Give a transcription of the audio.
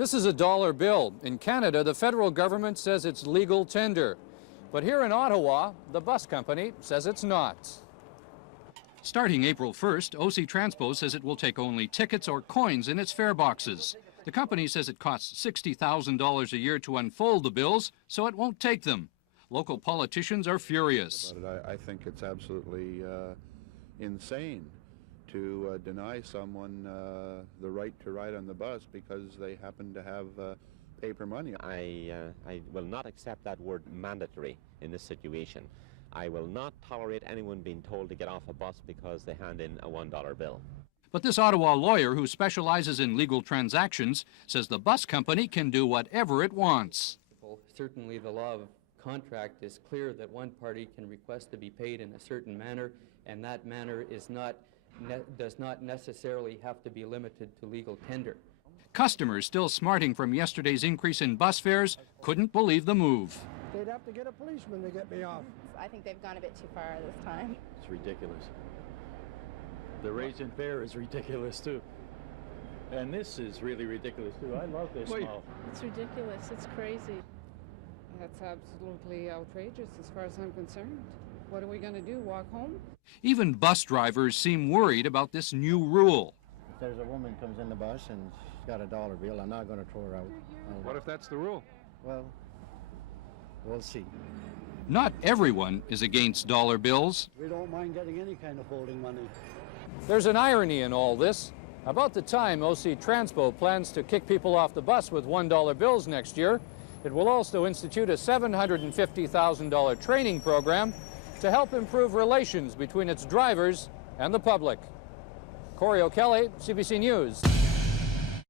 This is a dollar bill. In Canada, the federal government says it's legal tender. But here in Ottawa, the bus company says it's not. Starting April 1st, OC Transpo says it will take only tickets or coins in its fare boxes. The company says it costs $60,000 a year to unfold the bills, so it won't take them. Local politicians are furious. I think it's absolutely insane to deny someone the right to ride on the bus because they happen to have paper money. I will not accept that word mandatory in this situation. I will not tolerate anyone being told to get off a bus because they hand in a $1 bill. But this Ottawa lawyer who specializes in legal transactions says the bus company can do whatever it wants. Certainly the law of contract is clear that one party can request to be paid in a certain manner, and that manner does not necessarily have to be limited to legal tender. Customers, still smarting from yesterday's increase in bus fares, couldn't believe the move. They'd have to get a policeman to get me off. I think they've gone a bit too far this time. It's ridiculous. The raise in fare is ridiculous too. And this is really ridiculous too. I love this now. It's ridiculous. It's crazy. That's absolutely outrageous as far as I'm concerned. What are we going to do, walk home? Even bus drivers seem worried about this new rule. If there's a woman comes in the bus and she's got a dollar bill, I'm not going to throw her out. What if that's the rule? Well, we'll see. Not everyone is against dollar bills. We don't mind getting any kind of folding money. There's an irony in all this. About the time OC Transpo plans to kick people off the bus with $1 bills next year, it will also institute a $750,000 training program to help improve relations between its drivers and the public. Corey O'Kelly, CBC News.